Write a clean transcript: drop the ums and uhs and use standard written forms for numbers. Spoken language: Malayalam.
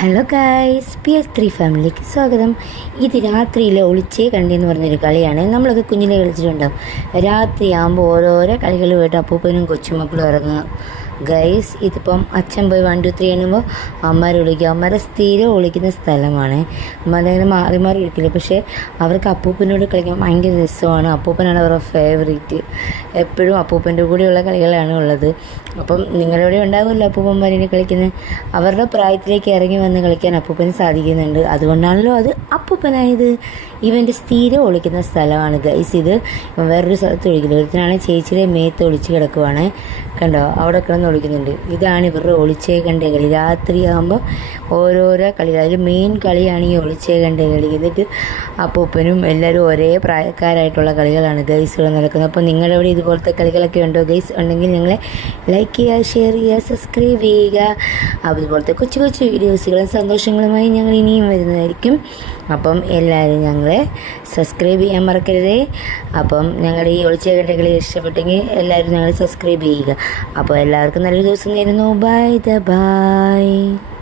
ഹലോ ഗായ്സ്, PS3 ഫാമിലിക്ക് സ്വാഗതം. ഇത് രാത്രിയിലെ ഒളിച്ചേ കണ്ടെന്ന് പറഞ്ഞൊരു കളിയാണ്. നമ്മളൊക്കെ കുഞ്ഞിലെ കളിച്ചിട്ടുണ്ടാവും. രാത്രിയാകുമ്പോൾ ഓരോരോ കളികളുമായിട്ട് അപ്പൂപ്പനും കൊച്ചുമക്കളും ഇറങ്ങുക. ഗൈസ്, ഇതിപ്പം അച്ഛൻ പോയി 1 2 3 എണ്ണുമ്പോൾ അമ്മമാർ വിളിക്കുക. അമ്മമാരെ സ്ഥിരം ഒളിക്കുന്ന സ്ഥലമാണ്. അമ്മമാരെ മാറി മാറി വിളിക്കില്ല. പക്ഷേ അവർക്ക് അപ്പൂപ്പനോട് കളിക്കാൻ ഭയങ്കര രസമാണ്. അപ്പൂപ്പനാണ് അവരുടെ ഫേവറേറ്റ്. എപ്പോഴും അപ്പൂപ്പൻ്റെ കൂടെയുള്ള കളികളാണ് ഉള്ളത്. അപ്പം നിങ്ങളിവിടെ ഉണ്ടാകുമല്ലോ അപ്പൂപ്പന്മാരിനെ കളിക്കുന്നത്. അവരുടെ പ്രായത്തിലേക്ക് ഇറങ്ങി വന്ന് കളിക്കാൻ അപ്പൂപ്പന് സാധിക്കുന്നുണ്ട്. അതുകൊണ്ടാണല്ലോ അത് അപ്പൂപ്പനായത്. ഇവൻ്റെ സ്ഥിരം ഒളിക്കുന്ന സ്ഥലമാണ് ഗൈസ്. ഇത് വേറൊരു സ്ഥലത്ത് ഒളിക്കില്ല. ഒരുത്തനാണ് ചേച്ചിയുടെ മേത്ത് ഒളിച്ച് കിടക്കുവാണ്. കണ്ടോ, അവിടെ കിടന്ന് ഒളിക്കുന്നുണ്ട്. ഇതാണ് ഇവരുടെ ഒളിച്ചേ കണ്ട കളി. രാത്രിയാകുമ്പോൾ ഓരോരോ കളികൾ, അതിൽ മെയിൻ കളിയാണ് ഈ ഒളിച്ചേ കണ്ട കളി. എന്നിട്ട് അപ്പൂപ്പനും എല്ലാവരും ഒരേ പ്രായക്കാരായിട്ടുള്ള കളികളാണ് ഗൈസുകൾ നടക്കുന്നത്. അപ്പോൾ നിങ്ങളെവിടെ ഇതുപോലത്തെ കളികളൊക്കെ ഉണ്ടോ ഗൈസ്? ഉണ്ടെങ്കിൽ നിങ്ങളെ ലൈക്ക് ചെയ്യുക, ഷെയർ ചെയ്യുക, സബ്സ്ക്രൈബ് ചെയ്യുക. അതുപോലത്തെ കൊച്ചു കൊച്ചു വീഡിയോസുകളും സന്തോഷങ്ങളുമായി ഞങ്ങൾ ഇനിയും വരുന്നതായിരിക്കും. അപ്പം എല്ലാവരും ഞങ്ങളെ സബ്സ്ക്രൈബ് ചെയ്യാൻ മറക്കരുതേ. അപ്പം ഞങ്ങളുടെ ഈ ഒളിച്ചേ കണ്ട കളി ഇഷ്ടപ്പെട്ടെങ്കിൽ എല്ലാവരും ഞങ്ങളെ സബ്സ്ക്രൈബ് ചെയ്യുക. അപ്പോൾ എല്ലാവർക്കും നല്ലൊരു ദിവസം നേരുന്നു. ബൈ.